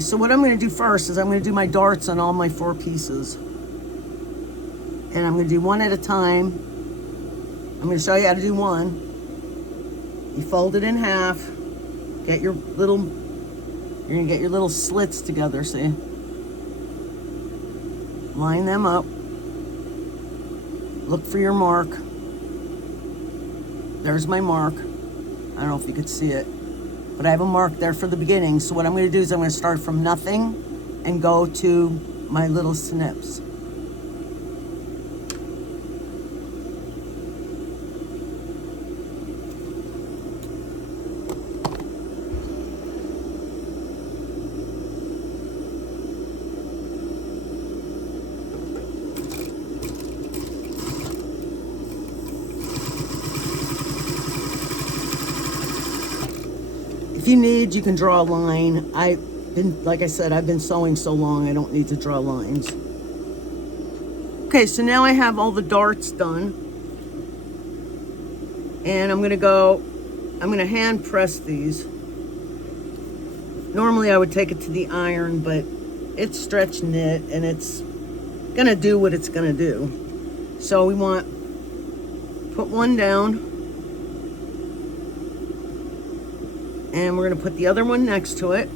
So what I'm going to do first is I'm going to do my darts on all my 4 pieces. And I'm going to do one at a time. I'm going to show you how to do one. You fold it in half. Get your little, you're going to get your little slits together, see? Line them up. Look for your mark. There's my mark. I don't know if you could see it, but I have a mark there for the beginning. So what I'm going to do is I'm going to start from nothing and go to my little snips. If you need, you can draw a line. Like I said, I've been sewing so long, I don't need to draw lines. Okay, so now I have all the darts done. And I'm gonna hand press these. Normally I would take it to the iron, but it's stretch knit and it's gonna do what it's gonna do. So we put one down. And we're going to put the other one next to it.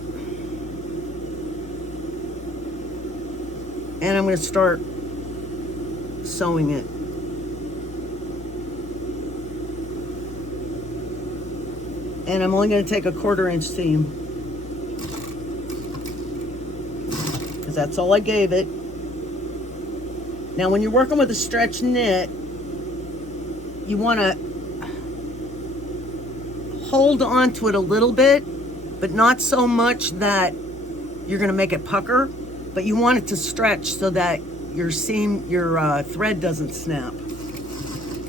And I'm going to start sewing it. And I'm only going to take a 1/4 inch seam, because that's all I gave it. Now when you're working with a stretch knit, you want to hold on to it a little bit, but not so much that you're going to make it pucker, but you want it to stretch so that your thread doesn't snap.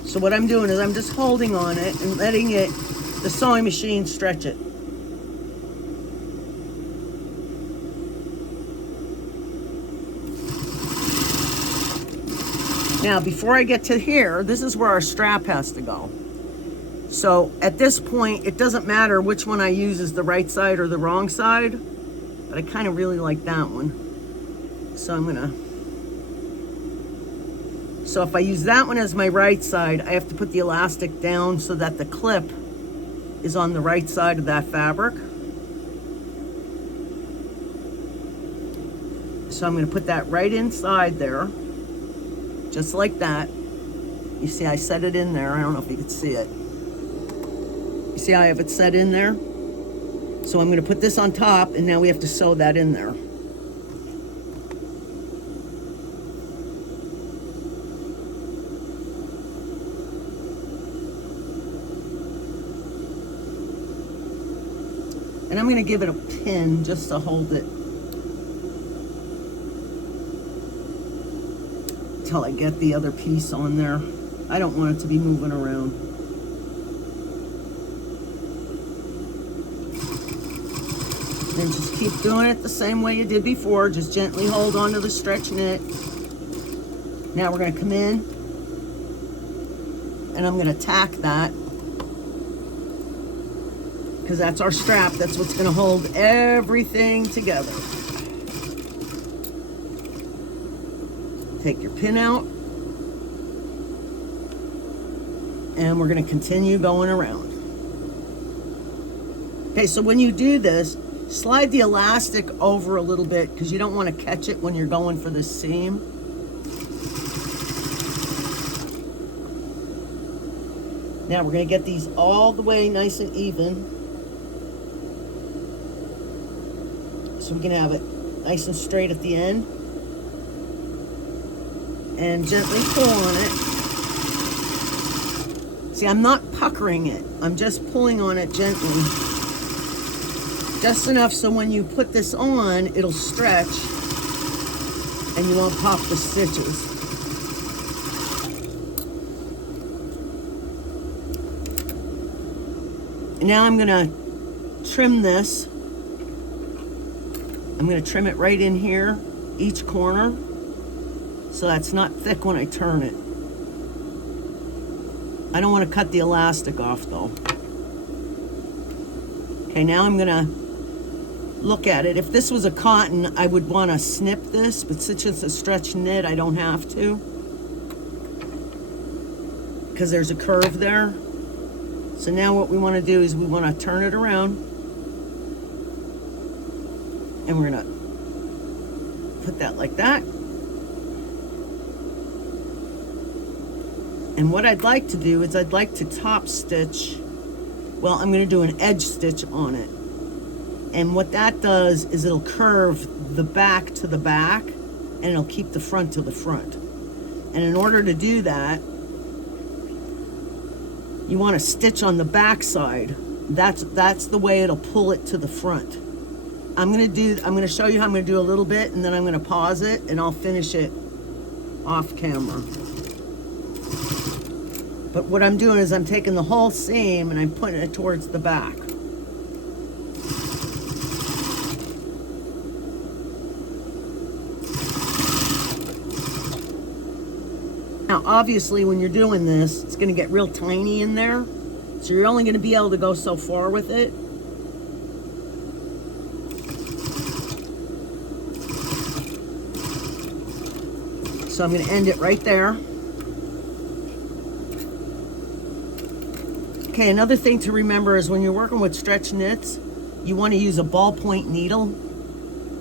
So what I'm doing is I'm just holding on it and letting the sewing machine stretch it. Now before I get to here, this is where our strap has to go. So at this point, it doesn't matter which one I use is the right side or the wrong side, but I kind of really like that one. So if I use that one as my right side, I have to put the elastic down so that the clip is on the right side of that fabric. So I'm going to put that right inside there, just like that. You see, I set it in there. I don't know if you can see it. You see how I have it set in there? So I'm going to put this on top, and now we have to sew that in there. And I'm going to give it a pin just to hold it till I get the other piece on there. I don't want it to be moving around. Then just keep doing it the same way you did before. Just gently hold onto the stretch knit. Now we're going to come in and I'm going to tack that, because that's our strap. That's what's going to hold everything together. Take your pin out and we're going to continue going around. Okay, so when you do this, slide the elastic over a little bit, because you don't want to catch it when you're going for this seam. Now we're going to get these all the way nice and even, so we can have it nice and straight at the end. And gently pull on it. See, I'm not puckering it. I'm just pulling on it gently. Just enough so when you put this on, it'll stretch and you won't pop the stitches. And now I'm gonna trim this. I'm gonna trim it right in here, each corner, so that's not thick when I turn it. I don't want to cut the elastic off though. Okay, now I'm gonna look at it. If this was a cotton, I would want to snip this, but since it's a stretch knit, I don't have to, because there's a curve there. So now what we want to do is we want to turn it around, and we're going to put that like that. And what I'd like to do is I'd like to top stitch, well, I'm going to do an edge stitch on it. And what that does is it'll curve the back to the back, and it'll keep the front to the front. And in order to do that, you want to stitch on the back side. That's the way it'll pull it to the front. I'm going to show you how I'm going to do a little bit, and then I'm going to pause it, and I'll finish it off camera. But what I'm doing is I'm taking the whole seam and I'm putting it towards the back. Now, obviously, when you're doing this, it's going to get real tiny in there. So you're only going to be able to go so far with it. So I'm going to end it right there. Okay, another thing to remember is when you're working with stretch knits, you want to use a ballpoint needle.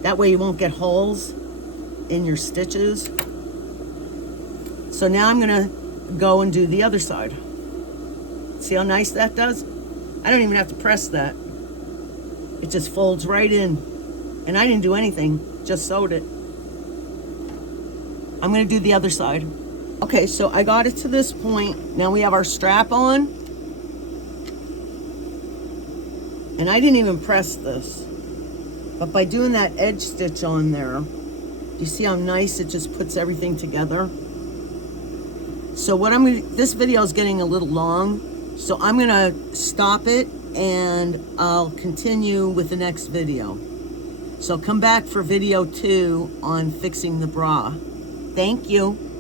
That way you won't get holes in your stitches. So now I'm going to go and do the other side. See how nice that does? I don't even have to press that. It just folds right in. And I didn't do anything, just sewed it. I'm going to do the other side. Okay, so I got it to this point. Now we have our strap on. And I didn't even press this. But by doing that edge stitch on there, you see how nice it just puts everything together? So what this video is getting a little long, so I'm gonna stop it and I'll continue with the next video. So come back for video 2 on fixing the bra. Thank you.